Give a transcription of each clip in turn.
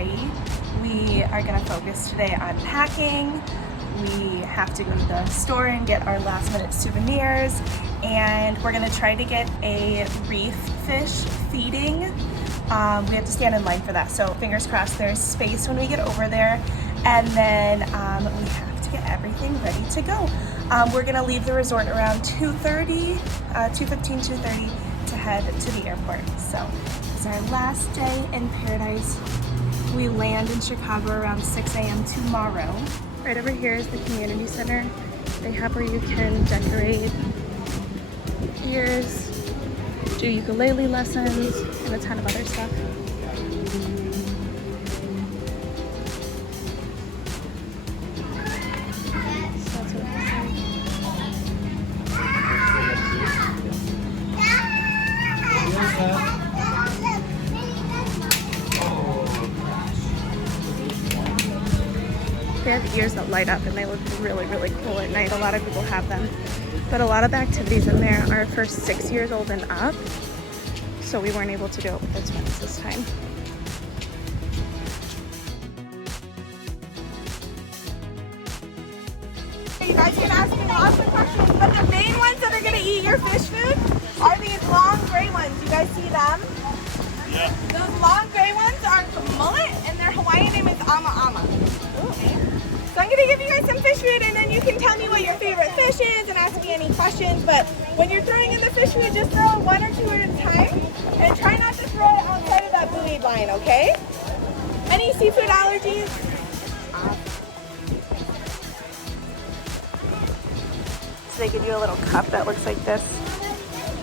Hawaii. We are gonna focus today on packing. We have to go to the store and get our last minute souvenirs, and we're gonna try to get a reef fish feeding. We have to stand in line for that, so fingers crossed there's space when we get over there, and then we have to get everything ready to go. We're gonna leave the resort around 2:30, 2:15, 2:30 to head to the airport. So it's our last day in paradise. We land in Chicago around 6 a.m. tomorrow. Right over here is the community center. They have where you can decorate ears, do ukulele lessons, and a ton of other stuff. So that's what it's like. They have ears that light up and they look really, really cool at night. A lot of people have them. But a lot of the activities in there are for 6 years old and up. So we weren't able to do it with the twins this time. You guys can ask me lots of questions, but the main ones that are going to eat your fish food are these long gray ones. You guys see them? Yeah. Those long gray ones are mullet, and their Hawaiian name is ama ama. Okay. So I'm going to give you guys some fish food, and then you can tell me what your favorite fish is and ask me any questions. But when you're throwing in the fish food, just throw it 1 or 2 at a time, and try not to throw it outside of that buoy line, okay? Any seafood allergies? So they give you a little cup that looks like this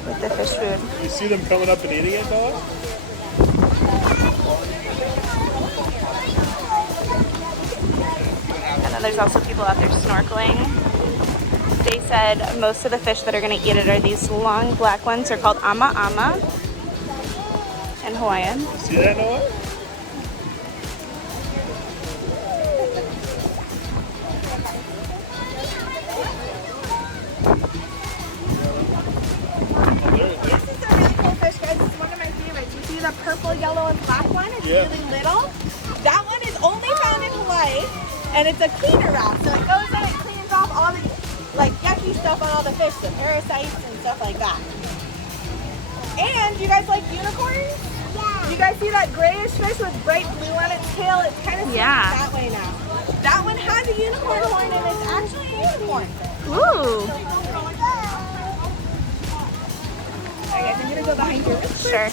with the fish food. You see them coming up and eating it, Bella? And then there's also people out there snorkeling. They said most of the fish that are going to eat it are these long black ones. They're called ama ama in Hawaiian. See that, Noah? This is a really cool fish, guys. It's one of my favorites. You see the purple, yellow, and black one? It's really little. That one is only found in Hawaii, and it's a cleaner wrap. So it goes in and cleans off all the yucky stuff on all the fish, the parasites and stuff like that. And you guys like unicorns? Yeah. You guys see that grayish fish with bright blue on its tail? It's kind of that way now. That one has a unicorn horn, and it's actually a unicorn. Ooh. Alright guys, I'm gonna go behind you. Sure.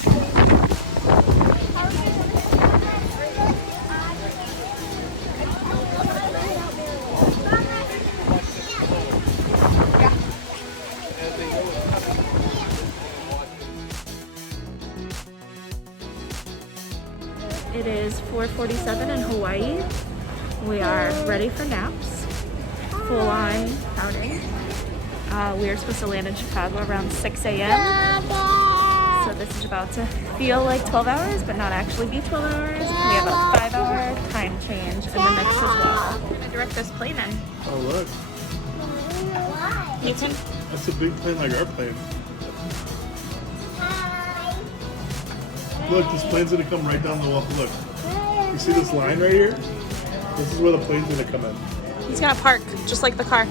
It is 4:47 in Hawaii. We are ready for naps. Full on outing. We are supposed to land in Chicago around 6 a.m. So this is about to feel like 12 hours, but not actually be 12 hours. We have a 5-hour time change in the mix as well. I'm gonna direct this plane in. Oh, look. That's a big plane like our plane. Look, this plane's gonna come right down the wall. Look. You see this line right here? This is where the plane's gonna come in. He's gonna park just like the car.